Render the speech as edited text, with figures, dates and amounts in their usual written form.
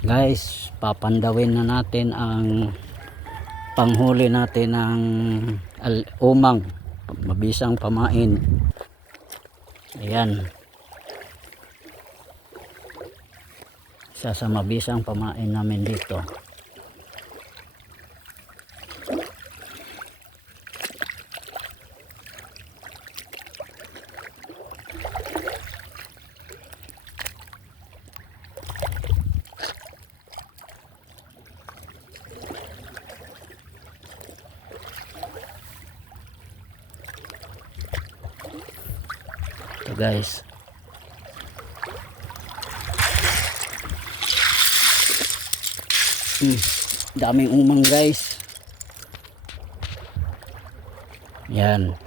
Guys, papandawin na natin ang panghuli natin ng umang, mabisang pamain. Ayan, isa sa mabisang pamain namin dito. Ito guys, daming umang guys. Yan.